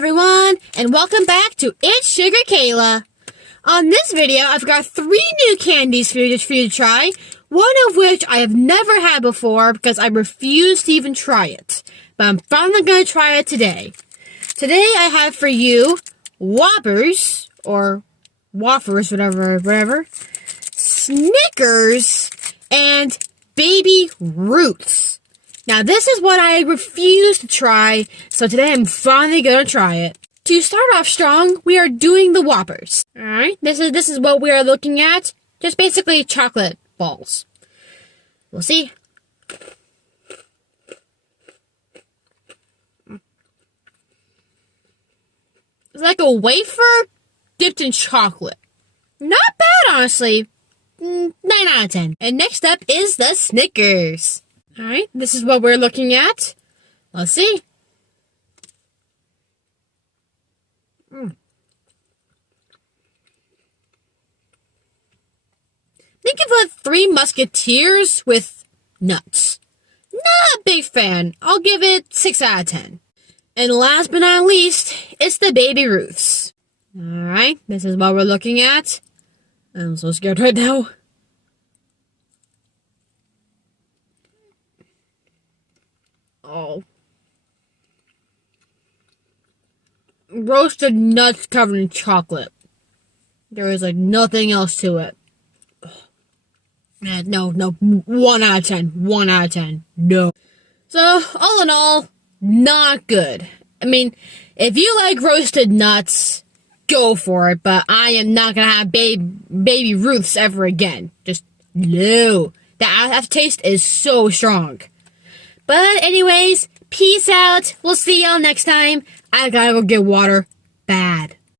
everyone, and welcome back to It's Sugar Kayla. On this video, I've got 3 new candies for you to try, one of which I have never had before because I refuse to even try it. But I'm finally going to try it today. Today I have for you Whoppers, or Whoppers, whatever, Snickers, and Baby Ruths. Now, this is what I refuse to try, so today I'm finally gonna try it. To start off strong, we are doing the Whoppers. Alright, this is what we are looking at. Just basically chocolate balls. We'll see. It's like a wafer dipped in chocolate. Not bad, honestly. 9 out of 10. And next up is the Snickers. Alright, this is what we're looking at. Let's see. Think of the Three Musketeers with nuts. Not a big fan. I'll give it 6 out of 10. And last but not least, it's the Baby Ruths. Alright, this is what we're looking at. I'm so scared right now. Oh. Roasted nuts covered in chocolate. There is like nothing else to it. No, 1 out of 10. 1 out of 10. No. So, all in all, not good. I mean, if you like roasted nuts, go for it, but I am not gonna have Baby Ruths ever again. Just, no. That taste is so strong. But anyways, peace out. We'll see y'all next time. I gotta go get water. Bad.